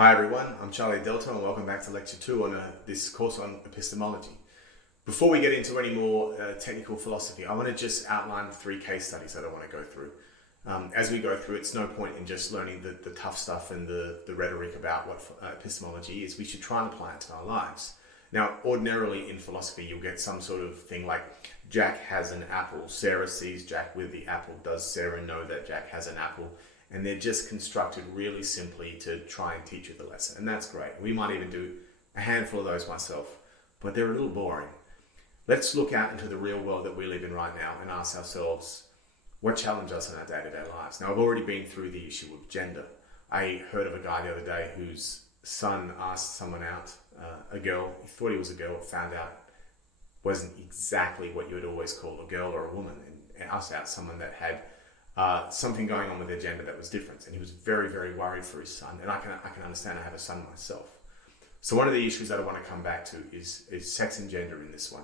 Hi everyone, I'm Charlie Delta and welcome back to Lecture 2 on this course on epistemology. Before we get into any more technical philosophy, I want to just outline 3 case studies that I want to go through. As we go through, it's no point in just learning the tough stuff and the rhetoric about what epistemology is. We should try and apply it to our lives. Now, ordinarily in philosophy, you'll get some sort of thing like, Jack has an apple, Sarah sees Jack with the apple, does Sarah know that Jack has an apple? And they're just constructed really simply to try and teach you the lesson. And that's great. We might even do a handful of those myself, but they're a little boring. Let's look out into the real world that we live in right now and ask ourselves, what challenges us in our day-to-day lives? Now, I've already been through the issue of gender. I heard of a guy the other day whose son asked someone out, a girl, he thought he was a girl, found out wasn't exactly what you would always call a girl or a woman, and asked out someone that had something going on with their gender that was different, and he was very, very worried for his son. And I can understand. I have a son myself. So one of the issues that I want to come back to is sex and gender in this one.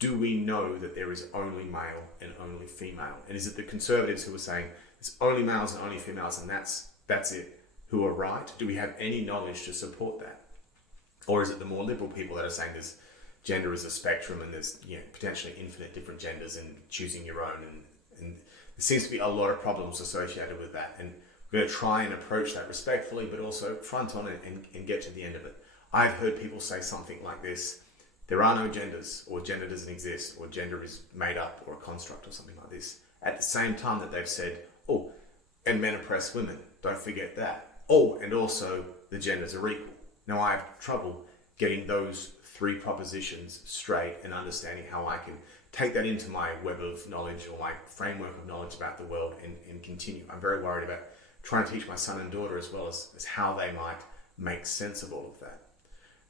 Do we know that there is only male and only female? And is it the conservatives who are saying it's only males and only females, and that's it, who are right? Do we have any knowledge to support that? Or is it the more liberal people that are saying there's gender is a spectrum and there's potentially infinite different genders and choosing your own, and there seems to be a lot of problems associated with that, and we're going to try and approach that respectfully, but also front on it and get to the end of it. I've heard people say something like this: there are no genders, or gender doesn't exist, or gender is made up, or a construct, or something like this, at the same time that they've said, oh, and men oppress women, don't forget that. Oh, and also the genders are equal. Now, I have trouble getting those 3 propositions straight and understanding how I can take that into my web of knowledge or my framework of knowledge about the world and continue. I'm very worried about trying to teach my son and daughter as well as how they might make sense of all of that.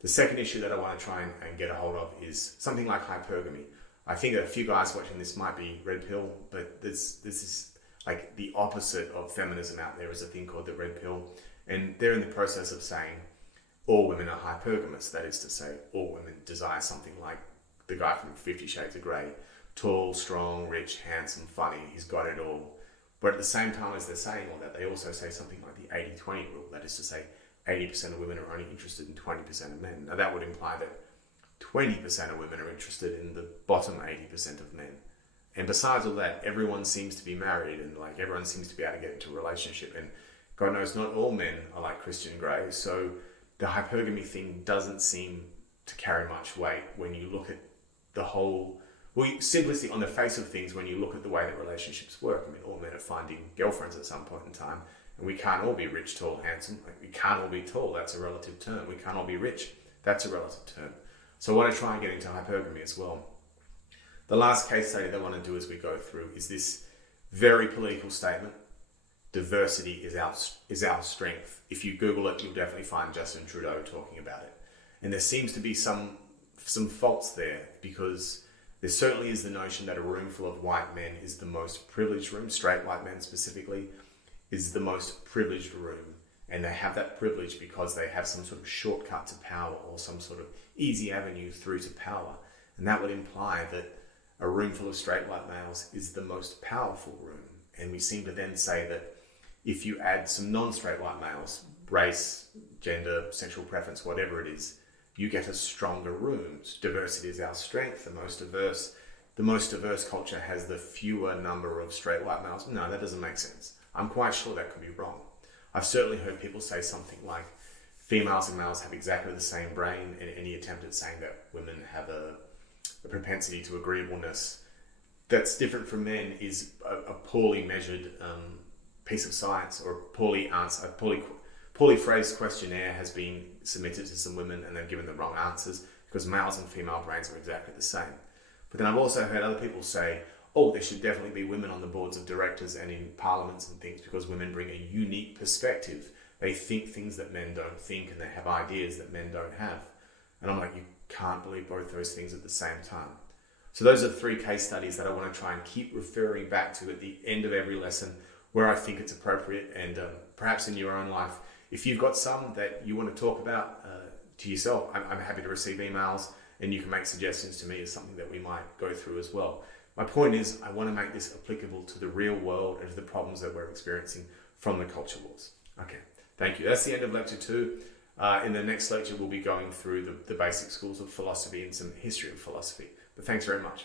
The second issue that I want to try and get a hold of is something like hypergamy. I think that a few guys watching this might be red pill, but this is like the opposite of feminism out there. Is a thing called the red pill, and they're in the process of saying all women are hypergamous. That is to say, all women desire something like the guy from 50 Shades of Grey: tall, strong, rich, handsome, funny, he's got it all. But at the same time as they're saying all that, they also say something like the 80-20 rule. That is to say, 80% of women are only interested in 20% of men. Now that would imply that 20% of women are interested in the bottom 80% of men. And besides all that, everyone seems to be married, and like everyone seems to be able to get into a relationship. And God knows not all men are like Christian Grey. So the hypergamy thing doesn't seem to carry much weight when you look at the whole, simplicity on the face of things, when you look at the way that relationships work. I mean, all men are finding girlfriends at some point in time, and we can't all be rich, tall, handsome. Like, we can't all be tall, that's a relative term. We can't all be rich, that's a relative term. So I want to try and get into hypergamy as well. The last case study that I want to do as we go through is this very political statement: diversity is our strength. If you Google it, you'll definitely find Justin Trudeau talking about it. And there seems to be some faults there, because there certainly is the notion that a room full of white men is the most privileged room, straight white men specifically, is the most privileged room. And they have that privilege because they have some sort of shortcut to power, or some sort of easy avenue through to power. And that would imply that a room full of straight white males is the most powerful room. And we seem to then say that if you add some non-straight white males, race, gender, sexual preference, whatever it is, you get a stronger room. Diversity is our strength. The most diverse culture has the fewer number of straight white males. No, that doesn't make sense. I'm quite sure that could be wrong. I've certainly heard people say something like females and males have exactly the same brain, and any attempt at saying that women have a propensity to agreeableness that's different from men is a poorly measured piece of science, or poorly phrased questionnaire has been submitted to some women and they've given the wrong answers, because males and female brains are exactly the same. But then I've also heard other people say, oh, there should definitely be women on the boards of directors and in parliaments and things, because women bring a unique perspective. They think things that men don't think, and they have ideas that men don't have. And I'm like, you can't believe both those things at the same time. So those are 3 case studies that I want to try and keep referring back to at the end of every lesson, where I think it's appropriate. And perhaps in your own life, if you've got some that you want to talk about to yourself, I'm happy to receive emails, and you can make suggestions to me as something that we might go through as well. My point is, I want to make this applicable to the real world and to the problems that we're experiencing from the culture wars. Okay, thank you. That's the end of lecture 2. In the next lecture, we'll be going through the basic schools of philosophy and some history of philosophy. But thanks very much.